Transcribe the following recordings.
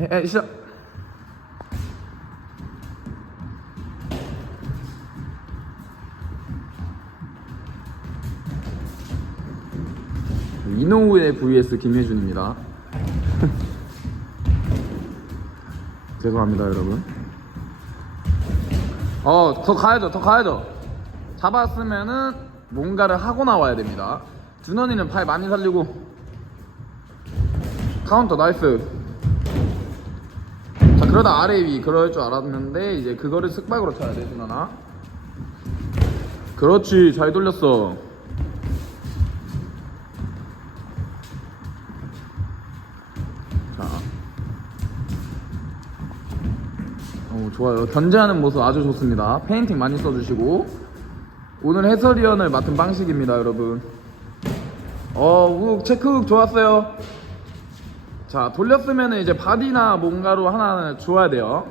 에, 에, 시작. 이노우의 vs 김혜준입니다. 죄송합니다, 여러분. 어, 더 가야죠, 더 가야죠. 잡았으면은 뭔가를 하고 나와야 됩니다. 준원이는 팔 많이 살리고 카운터 나이스. 자 그러다 아래 위 그럴 줄 알았는데 이제 그거를 쓱박으로 쳐야 돼 준원아. 그렇지 잘 돌렸어. 자. 오, 좋아요. 견제하는 모습 아주 좋습니다. 페인팅 많이 써주시고. 오늘 해설위원을 맡은 방식입니다, 여러분. 어, 우, 체크훅 좋았어요. 자, 돌렸으면 이제 바디나 뭔가로 하나 줘야 돼요.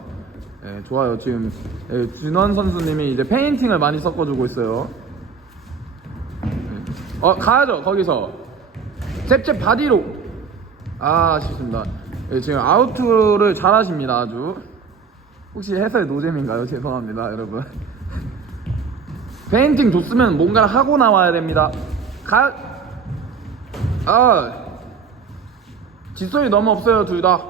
예, 좋아요. 지금 예, 준원 선수님이 이제 페인팅을 많이 섞어주고 있어요. 예. 어, 가야죠, 거기서. 잽잽 바디로. 아, 아쉽습니다. 예, 지금 아우트를 잘 하십니다, 아주. 혹시 해설 노잼인가요? 죄송합니다, 여러분. 페인팅 줬으면 뭔가를 하고 나와야 됩니다. 가, 아, 뒷손이 너무 없어요, 둘 다.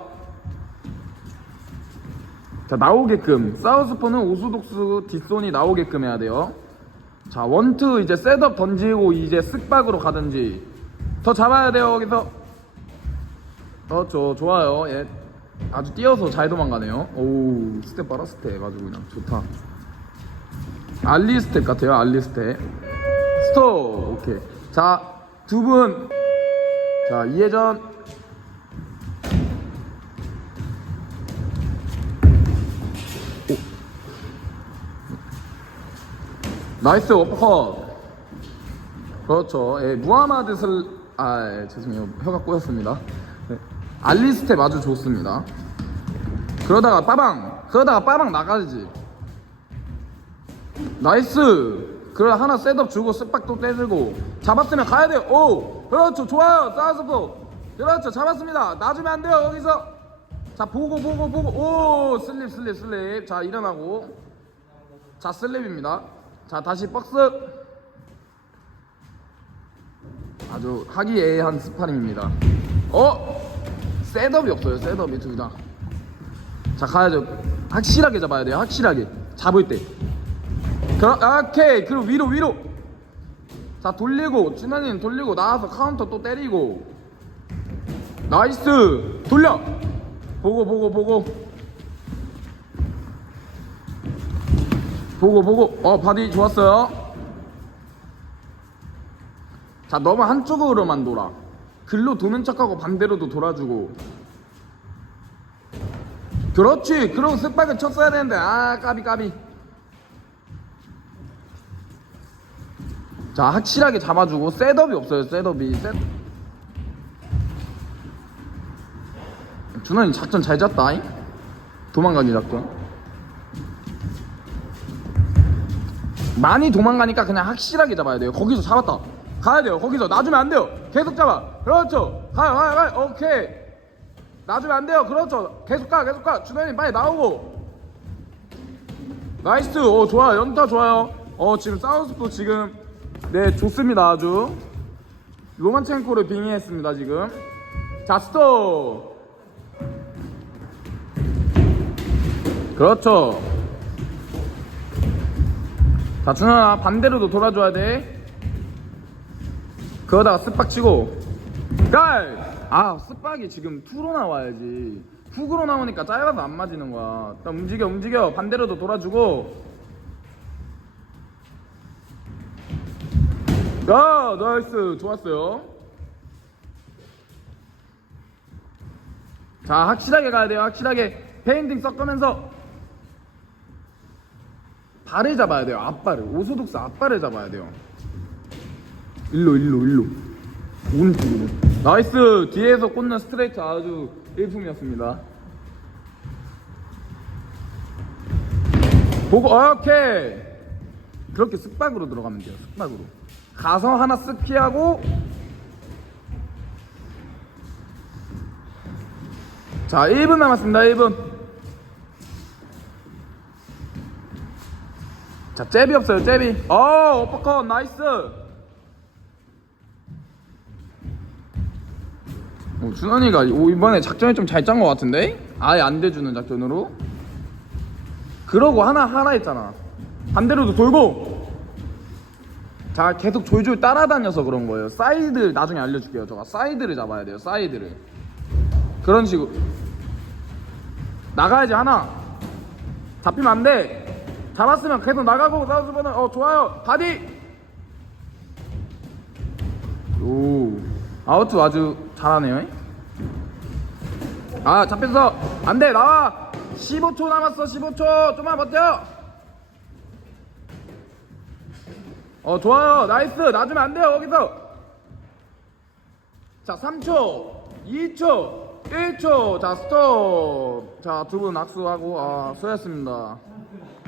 자, 나오게끔. 사우스포는 오수독수 뒷손이 나오게끔 해야 돼요. 자, 원투 이제 셋업 던지고 이제 쓱박으로 가든지. 더 잡아야 돼요, 거기서. 그렇죠, 좋아요. 예. 아주 뛰어서 잘 도망가네요. 오, 스텝 봐라, 스텝. 아주 그냥 좋다. 알리 스텝 같아요, 알리 스텝. 스톱. 오케이. 자, 두 분. 자, 이해전. 나이스 워퍼컷. 그렇죠. 예, 무하마드 슬, 아, 예, 죄송해요. 혀가 꼬였습니다. 네. 알리 스텝 아주 좋습니다. 그러다가 빠방! 그러다가 빠방 나가지. 나이스! 그러다 하나 셋업 주고 쓱박 또 떼들고 잡았으면 가야 돼요. 오! 그렇죠. 좋아요. 싸우스포. 그렇죠. 잡았습니다. 놔주면 안 돼요. 여기서. 자, 보고, 보고, 보고. 오! 슬립, 슬립, 슬립. 자, 일어나고. 자, 슬립입니다. 자, 다시 박스. 아주 하기애애한 스파링입니다. 어? 셋업이 없어요. 셋업이 둘 다. 자 가야죠. 확실하게 잡아야 돼요. 확실하게 잡을 때. 그럼 오케이. 그리고 위로 위로. 자 돌리고 준하님 돌리고 나와서 카운터 또 때리고. 나이스. 돌려. 보고 보고 보고. 보고 보고. 어 바디 좋았어요. 자 너무 한쪽으로만 돌아. 글로 도는 척하고 반대로도 돌아주고. 그렇지. 그럼 쓱박을 쳤어야 되는데. 아 까비 까비. 자 확실하게 잡아주고. 셋업이 없어요 셋업이. 셋. 준원이 작전 잘 짰다 잉? 도망가기 작전 많이 도망가니까 그냥 확실하게 잡아야 돼요. 거기서 잡았다. 가야 돼요. 거기서. 놔주면 안 돼요. 계속 잡아. 그렇죠. 가요 가요 가요. 오케이. 놔주면 안 돼요. 그렇죠. 계속 가 계속 가. 준현이 빨리 나오고. 나이스. 오 좋아요. 연타 좋아요. 어 지금 사우스포 지금 네 좋습니다. 아주. 로만첸코를 빙의했습니다 지금. 자 스톱. 그렇죠 자 준현아 반대로도 돌아줘야 돼. 그러다가 쓱박 치고 깔! 아 쓱박이 지금 투로 나와야지. 훅으로 나오니까 짧아서 안 맞이는 거야. 일단 움직여 움직여. 반대로도 돌아주고. 야 나이스. 좋았어요. 자 확실하게 가야 돼요. 확실하게. 페인팅 섞으면서 발을 잡아야 돼요 앞발을. 오소독스 앞발을 잡아야 돼요. 일로 일로 일로. 오른쪽으로. 나이스! 뒤에서 꽂는 스트레이트 아주 일품이었습니다. 보고 오케이! 그렇게 쓱박으로 들어가면 돼요 쓱박으로. 가서 하나 쓱 피하고 자 1분 남았습니다 1분 자 잽이 없어요 잽이. 어 어퍼컷 나이스. 오, 준환이가 오, 이번에 작전이 좀 잘 짠 것 같은데? 아예 안 대주는 작전으로? 그러고 하나 하나 했잖아. 반대로도 돌고. 자 계속 졸졸 따라다녀서 그런 거예요. 사이드 나중에 알려줄게요. 저가 사이드를 잡아야 돼요 사이드를. 그런 식으로. 나가야지 하나. 잡히면 안돼 잡았으면 계속 나가고 나가주면 어 좋아요. 바디! 오 아웃투 아주 잘하네요. 아 잡혔어 안돼. 나와. 15초 남았어 15초. 좀만 버텨. 어 좋아요. 나이스. 놔주면 안 돼요 거기서. 자 3초 2초 1초. 자 스톱. 자 두 분 악수하고 아 수고했습니다